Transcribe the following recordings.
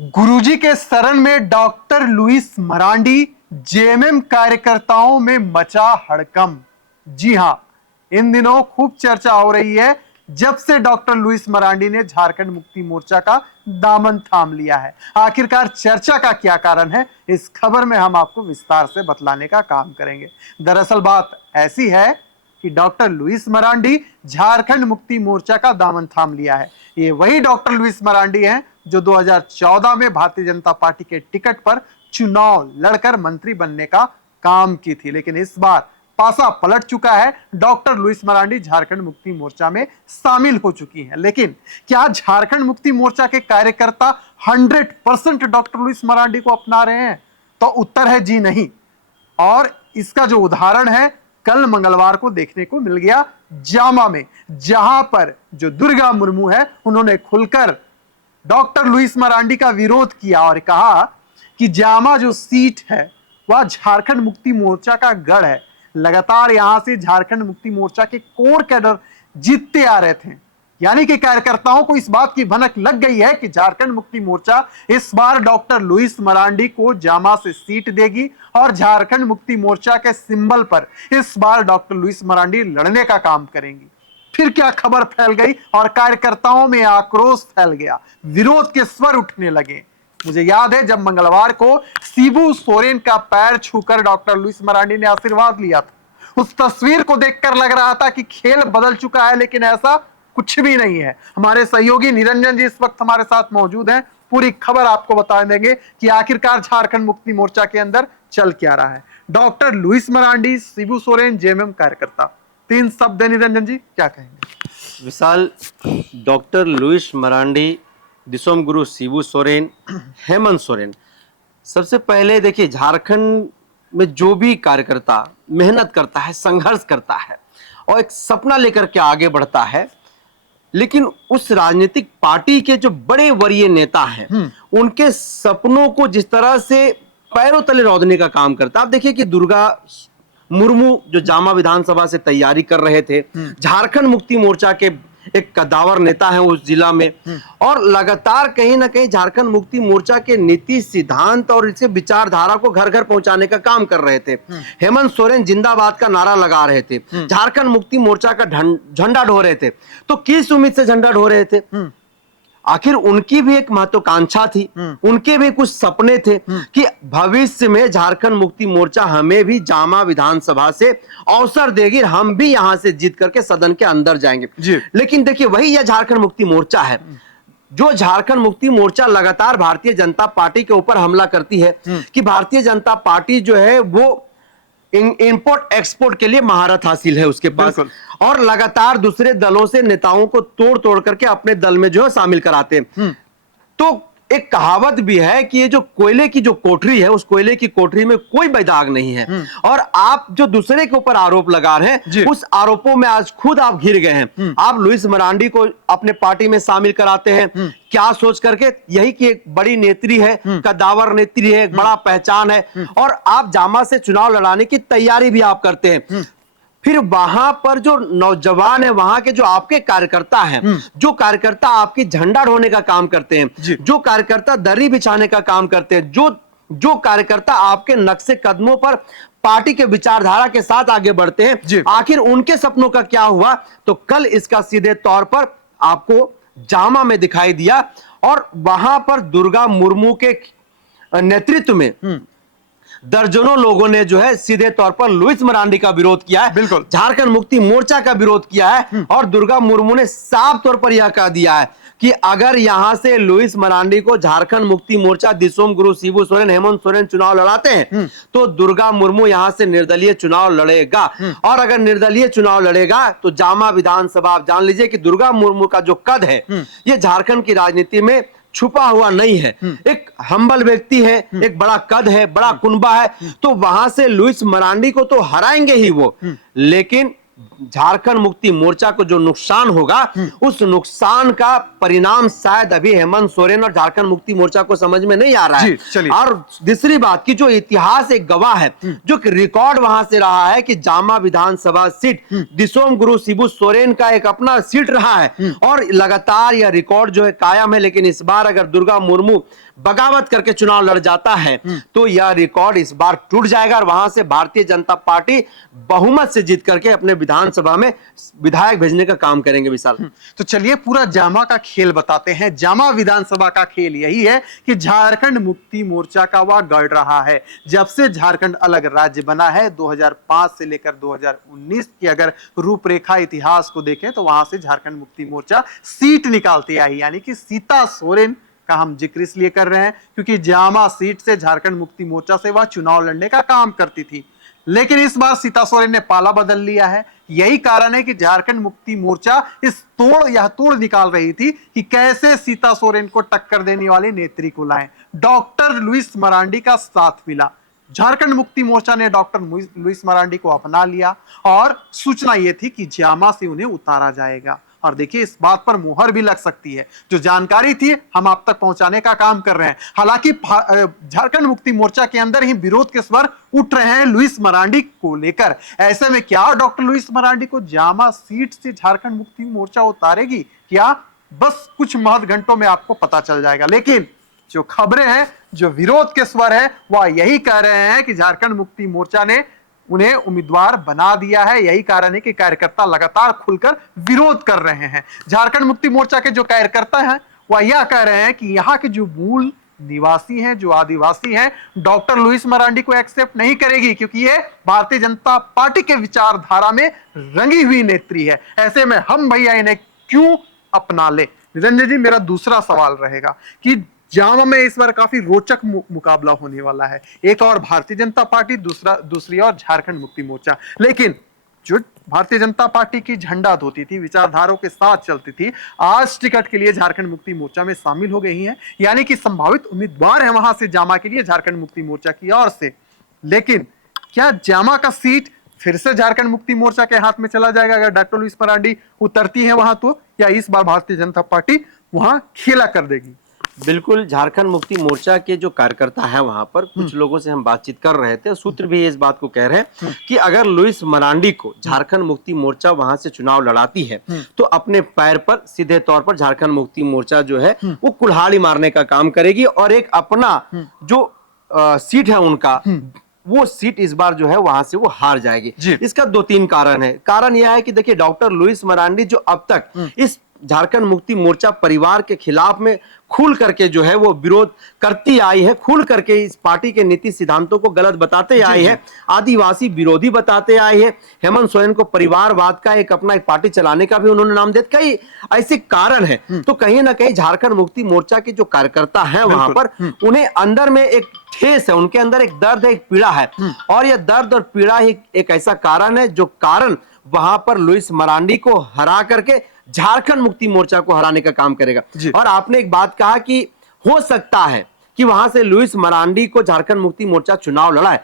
गुरुजी के शरण में डॉक्टर लुइस मरांडी, जेएमएम कार्यकर्ताओं में मचा हड़कंप। जी हां, इन दिनों खूब चर्चा हो रही है जब से डॉक्टर लुइस मरांडी ने झारखंड मुक्ति मोर्चा का दामन थाम लिया है। आखिरकार चर्चा का क्या कारण है, इस खबर में हम आपको विस्तार से बतलाने का काम करेंगे। दरअसल बात ऐसी है कि डॉक्टर लुइस मरांडी झारखंड मुक्ति मोर्चा का दामन थाम लिया है। ये वही डॉक्टर लुइस मरांडी हैं जो 2014 में भारतीय जनता पार्टी के टिकट पर चुनाव लड़कर मंत्री बनने का काम की थी, लेकिन इस बार पासा पलट चुका है। डॉक्टर लुइस मरांडी झारखंड मुक्ति मोर्चा में शामिल हो चुकी हैं। लेकिन क्या झारखंड मुक्ति मोर्चा के कार्यकर्ता 100% डॉक्टर लुइस मरांडी को अपना रहे हैं? तो उत्तर है जी नहीं। और इसका जो उदाहरण है कल मंगलवार को देखने को मिल गया जामा में, जहां पर जो दुर्गा मुर्मू है उन्होंने खुलकर डॉक्टर लुइस मरांडी का विरोध किया और कहा कि जामा जो सीट है वह झारखंड मुक्ति मोर्चा का गढ़ है। लगातार यहां से झारखंड मुक्ति मोर्चा के कोर कैडर जीतते आ रहे थे, यानी कि कार्यकर्ताओं को इस बात की भनक लग गई है कि झारखंड मुक्ति मोर्चा इस बार डॉक्टर लुइस मरांडी को जामा से सीट देगी और झारखंड मुक्ति मोर्चा के सिंबल पर इस बार डॉक्टर लुइस मरांडी लड़ने का काम करेंगी। फिर क्या खबर फैल गई और कार्यकर्ताओं में आक्रोश फैल गया, विरोध के स्वर उठने लगे। मुझे याद है जब मंगलवार को शिबू सोरेन का पैर छूकर डॉक्टर लुइस मरांडी ने आशीर्वाद लिया था, उस तस्वीर को देखकर लग रहा था कि खेल बदल चुका है, लेकिन ऐसा कुछ भी नहीं है। हमारे सहयोगी निरंजन जी इस वक्त हमारे साथ मौजूद हैं। पूरी खबर आपको बता देंगे कि आखिरकार झारखंड मुक्ति मोर्चा के अंदर चल क्या रहा है। डॉक्टर लुइस मरांडी, शिबू सोरेन, जेएमएम कार्यकर्ता, तीन शब्द है निरंजन जी, क्या कहेंगे? विशाल, डॉक्टर लुइस मरांडी, दिसोम गुरु शिबू सोरेन, हेमंत सोरेन, सबसे पहले देखिए झारखंड में जो भी कार्यकर्ता मेहनत करता है, संघर्ष करता है और एक सपना लेकर के आगे बढ़ता है, लेकिन उस राजनीतिक पार्टी के जो बड़े वरीय नेता हैं उनके सपनों को जिस तरह से पैरों तले रौंदने का काम करता है। आप देखिए कि दुर्गा मुर्मू जो जामा विधानसभा से तैयारी कर रहे थे, झारखंड मुक्ति मोर्चा के एक कद्दावर नेता हैं उस जिला में, और लगातार कहीं ना कहीं झारखंड मुक्ति मोर्चा के नीति सिद्धांत और इसे विचारधारा को घर घर पहुंचाने का काम कर रहे थे। हेमंत सोरेन जिंदाबाद का नारा लगा रहे थे, झारखंड मुक्ति मोर्चा का झंडा ढो रहे थे। तो किस उम्मीद से झंडा ढो रहे थे? आखिर उनकी भी एक महत्वाकांक्षा थी, उनके भी कुछ सपने थे कि भविष्य में झारखंड मुक्ति मोर्चा हमें भी जामा विधानसभा से अवसर देगी, हम भी यहां से जीत करके सदन के अंदर जाएंगे। लेकिन देखिए वही यह झारखंड मुक्ति मोर्चा है जो झारखंड मुक्ति मोर्चा लगातार भारतीय जनता पार्टी के ऊपर हमला करती है कि भारतीय जनता पार्टी जो है वो इंपोर्ट एक्सपोर्ट के लिए महारत हासिल है उसके पास, और लगातार दूसरे दलों से नेताओं को तोड़ तोड़ करके अपने दल में जो है शामिल कराते हैं। तो एक कहावत भी है कि ये जो कोयले की जो कोठरी है, उस कोयले की कोठरी में कोई बेदाग नहीं है, और आप जो दूसरे के ऊपर आरोप लगा रहे हैं उस आरोपों में आज खुद आप घिर गए हैं। आप लुइस मरांडी को अपने पार्टी में शामिल कराते हैं, क्या सोच करके? यही कि एक बड़ी नेत्री है, कद्दावर नेत्री है, एक बड़ा पहचान है, और आप जामा से चुनाव लड़ाने की तैयारी भी आप करते हैं। फिर वहां पर जो नौजवान है, वहां के जो आपके कार्यकर्ता हैं, जो कार्यकर्ता आपकी झंडा ढोने का काम करते हैं, जो कार्यकर्ता दरी बिछाने का काम करते हैं, जो कार्यकर्ता आपके नक्शे कदमों पर पार्टी के विचारधारा के साथ आगे बढ़ते हैं, आखिर उनके सपनों का क्या हुआ? तो कल इसका सीधे तौर पर आपको जामा में दिखाई दिया, और वहां पर दुर्गा मुर्मू के नेतृत्व में दर्जनों लोगों ने जो है सीधे तौर पर लुइस मरांडी का विरोध किया है, बिल्कुल झारखंड मुक्ति मोर्चा का विरोध किया है। और दुर्गा मुर्मू ने साफ तौर पर यह कह दिया है कि अगर यहां से लुइस मरांडी को झारखंड मुक्ति मोर्चा, दिसोम गुरु शिबू सोरेन, हेमंत सोरेन चुनाव लड़ाते हैं तो दुर्गा मुर्मू यहां से निर्दलीय चुनाव लड़ेगा। और अगर निर्दलीय चुनाव लड़ेगा तो जामा विधानसभा, आप जान लीजिए कि दुर्गा मुर्मू का जो कद है ये झारखंड की राजनीति में छुपा हुआ नहीं है। एक हम्बल व्यक्ति है, एक बड़ा कद है, बड़ा कुनबा है, तो वहां से लुइस मरांडी को तो हराएंगे ही वो, लेकिन झारखंड मुक्ति मोर्चा को जो नुकसान होगा उस नुकसान का परिणाम शायद अभी हेमंत सोरेन और झारखंड मुक्ति मोर्चा को समझ में नहीं आ रहा जी, है। चलिए। और दूसरी बात कि जो इतिहास एक गवाह है, जो कि रिकॉर्ड वहां से रहा है कि जामा विधानसभा सीट दिसोम गुरु शिबू सोरेन का एक अपना सीट रहा है और लगातार यह रिकॉर्ड जो है कायम है। लेकिन इस बार अगर दुर्गा मुर्मू बगावत करके चुनाव लड़ जाता है तो यह रिकॉर्ड इस बार टूट जाएगा और वहां से भारतीय जनता पार्टी बहुमत से जीत करके अपने विधानसभा में विधायक भेजने का काम करेंगे। विशाल, तो चलिए पूरा जामा का खेल बताते हैं। जामा विधानसभा का खेल यही है कि झारखंड मुक्ति मोर्चा का वह गढ़ रहा है। जब से झारखंड अलग राज्य बना है 2005 से लेकर 2019 की अगर रूपरेखा इतिहास को देखें तो वहां से झारखंड मुक्ति मोर्चा सीट निकालती आई। यानी कि सीता सोरेन का हम जिक्र इसलिए कर रहे हैं क्योंकि जामा सीट से झारखंड मुक्ति मोर्चा से वह चुनाव लड़ने का काम करती थी। लेकिन इस बार सीता सोरेन ने पाला बदल लिया है। यही कारण है कि झारखंड मुक्ति मोर्चा इस तोड़ निकाल रही थी कि कैसे सीता सोरेन को टक्कर देने वाली नेत्री को लाएं। डॉक्टर लुइस मरांडी का साथ मिला। झारखंड मुक्ति मोर्चा ने डॉक्टर लुइस मरांडी को अपना लिया और सूचना यह थी कि जामा से उन्हें उतारा जाएगा। और देखिए इस बात पर मुहर भी लग सकती है। जो जानकारी थी हम आप तक पहुंचाने का काम कर रहे हैं। हालांकि झारखंड मुक्ति मोर्चा के अंदर ही विरोध के स्वर उठ रहे हैं लुइस मरांडी को लेकर। ऐसे में क्या डॉक्टर लुइस मरांडी को जामा सीट से झारखंड मुक्ति मोर्चा उतारेगी? क्या? बस कुछ महज घंटों में आपको पता चल जाएगा। लेकिन जो खबरें हैं, जो विरोध के स्वर है, वह यही कह रहे हैं कि झारखंड मुक्ति मोर्चा ने उन्हें उम्मीदवार बना दिया है। यही कारण है कि कार्यकर्ता लगातार खुलकर विरोध कर रहे हैं। झारखंड मुक्ति मोर्चा के जो कार्यकर्ता हैं वह यह कह रहे हैं कि यहाँ के जो मूल निवासी हैं, जो आदिवासी हैं, डॉक्टर लुइस मरांडी को एक्सेप्ट नहीं करेगी क्योंकि ये भारतीय जनता पार्टी के विचारधारा में रंगी हुई नेत्री है। ऐसे में हम भैया इन्हें क्यों अपना ले? निरंजन जी, मेरा दूसरा सवाल रहेगा कि जामा में इस बार काफी रोचक मुकाबला होने वाला है। एक और भारतीय जनता पार्टी, दूसरी और झारखंड मुक्ति मोर्चा। लेकिन जो भारतीय जनता पार्टी की झंडा धोती थी, विचारधाराओं के साथ चलती थी, आज टिकट के लिए झारखंड मुक्ति मोर्चा में शामिल हो गई हैं। यानी कि संभावित उम्मीदवार है वहां से जामा के लिए झारखंड मुक्ति मोर्चा की ओर से। लेकिन क्या जामा का सीट फिर से झारखंड मुक्ति मोर्चा के हाथ में चला जाएगा अगर डॉक्टर लुइस मरांडी उतरती है वहां तो? या इस बार भारतीय जनता पार्टी वहां खेला कर देगी? बिल्कुल, झारखंड मुक्ति मोर्चा के जो कार्यकर्ता है वहां पर कुछ लोगों से हम बातचीत कर रहे थे। सूत्र भी इस बात को कह रहे हैं कि अगर लुइस मरांडी को झारखंड मुक्ति मोर्चा वहां से चुनाव लड़ाती है तो अपने पैर पर सीधे तौर पर झारखंड मुक्ति मोर्चा जो है वो कुल्हाड़ी मारने का काम करेगी और एक अपना जो सीट है उनका, वो सीट इस बार जो है वहां से वो हार जाएगी। इसका 2-3 कारण है। कारण यह है कि देखिए डॉक्टर लुइस मरांडी जो अब तक इस झारखंड मुक्ति मोर्चा परिवार के खिलाफ में खुल करके जो है वो विरोध करती आई है, खुल करके इस पार्टी के नीति सिद्धांतों को गलत बताते आई है, आदिवासी विरोधी बताते आई है, हेमंत सोरेन को परिवारवाद का एक अपना एक पार्टी चलाने का भी उन्होंने नाम दिया। कई ऐसे कारण है। तो कहीं ना कहीं झारखंड मुक्ति मोर्चा के जो कार्यकर्ता है वहां पर उन्हें अंदर में एक ठेस है, उनके अंदर एक दर्द है, एक पीड़ा है और यह दर्द और पीड़ा ही एक ऐसा कारण है जो कारण वहां पर लुइस मरांडी को हरा करके झारखंड मुक्ति मोर्चा को हराने का काम करेगा। और आपने एक बात कहा कि हो सकता है कि वहां से लुइस मरांडी को झारखंड मुक्ति मोर्चा चुनाव लड़ाए।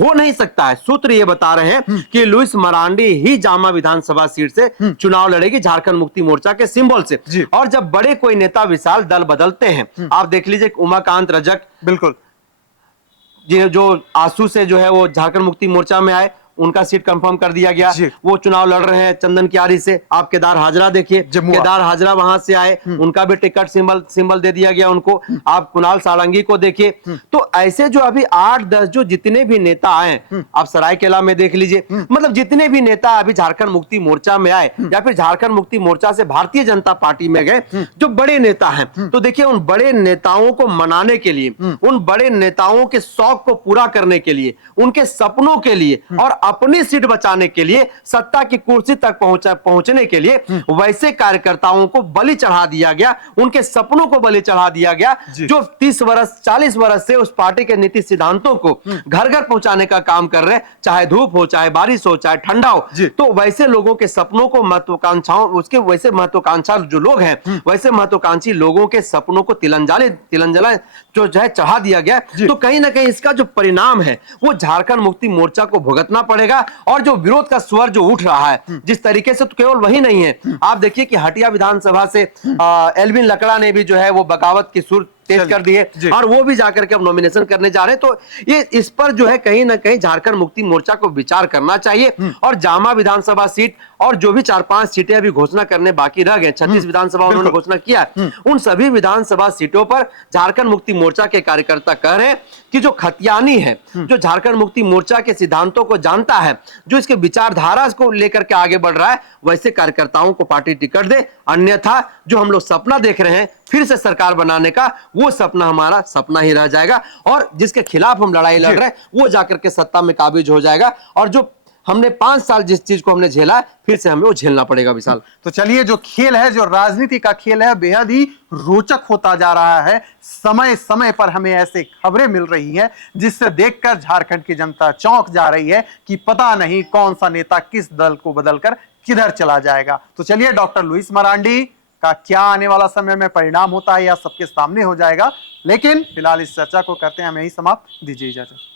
हो नहीं सकता है। सूत्र ये बता रहे हैं कि लुइस मरांडी ही जामा विधानसभा सीट से चुनाव लड़ेगी झारखंड मुक्ति मोर्चा के सिंबल से। और जब बड़े कोई नेता विशाल दल बदलते हैं, आप देख लीजिए उमाकांत रजक, बिल्कुल जो आंसू से जो है वो झारखंड मुक्ति मोर्चा में आए, उनका सीट कंफर्म कर दिया गया। वो चुनाव लड़ रहे हैं चंदन क्यारी से। आप केदार हाजरा देखिए, केदार हाजरा वहां से आए, उनका भी टिकट सिंबल दे दिया गया उनको। आप कुणाल सारंगी को देखिए। तो ऐसे जो अभी 8-10 जो जितने भी नेता आए, आप सरायकेला में देख लीजिए, मतलब जितने भी नेता अभी झारखंड मुक्ति मोर्चा में आए या फिर झारखंड मुक्ति मोर्चा से भारतीय जनता पार्टी में गए, जो बड़े नेता हैं, तो देखिए उन बड़े नेताओं को मनाने के लिए, उन बड़े नेताओं के शौक को पूरा करने के लिए, उनके सपनों के लिए और अपनी सीट बचाने के लिए, सत्ता की कुर्सी तक पहुंचने के लिए वैसे कार्यकर्ताओं को बलि चढ़ा दिया गया, उनके सपनों को बलि चढ़ा दिया गया, जो 30 वर्ष 40 वर्ष से उस पार्टी के नीति सिद्धांतों को घर घर पहुंचाने का काम कर रहे हैं, चाहे धूप हो, चाहे बारिश हो, चाहे ठंडा हो। तो वैसे लोगों के सपनों को, महत्वाकांक्षाओं, उसके वैसे महत्वाकांक्षा जो लोग हैं, वैसे महत्वाकांक्षी लोगों के सपनों को तिलंजला जो है चढ़ा दिया गया। तो कहीं ना कहीं इसका जो परिणाम है वो झारखंड मुक्ति मोर्चा को भुगतना पड़ेगा। और जो विरोध का स्वर जो उठ रहा है जिस तरीके से, तो केवल वही नहीं है, आप देखिए कि हटिया विधानसभा से एल्विन लकड़ा ने भी जो है वो बगावत की सुर तेज कर दिए जी। और वो भी जाकर के अब नॉमिनेशन करने जा रहे हैं। तो ये इस पर जो है कहीं ना कहीं झारखंड मुक्ति मोर्चा को विचार करना चाहिए। और जामा विधानसभा सीट और जो भी 4-5 सीटें अभी घोषणा करने बाकी रह गए, 36 विधानसभा उन्होंने घोषणा किया, उन सभी विधानसभा सीटों पर झारखंड मुक्ति मोर्चा के कार्यकर्ता कह रहे हैं कि जो खतियानी है, जो झारखंड मुक्ति मोर्चा के सिद्धांतों को जानता है, जो इसके विचारधारा को लेकर के आगे बढ़ रहा है, वैसे कार्यकर्ताओं को पार्टी टिकट दे। अन्यथा जो हम लोग सपना देख रहे हैं फिर से सरकार बनाने का, वो सपना हमारा सपना ही रह जाएगा और जिसके खिलाफ हम लड़ाई लड़ रहे हैं वो जाकर के सत्ता में काबिज हो जाएगा। और जो हमने 5 साल जिस चीज को हमने झेला, फिर से हमें वो झेलना पड़ेगा। विशाल, तो चलिए, जो खेल है, जो राजनीति का खेल है, बेहद ही रोचक होता जा रहा है। समय समय पर हमें ऐसे खबरें मिल रही हैं जिससे देखकर झारखंड की जनता चौंक जा रही है कि पता नहीं कौन सा नेता किस दल को बदलकर किधर चला जाएगा। तो चलिए, डॉक्टर लुईस मरांडी का क्या आने वाला समय में परिणाम होता है या सबके सामने हो जाएगा। लेकिन फिलहाल इस चर्चा को करते हैं हम यही समाप्त। दीजिए इजाजत।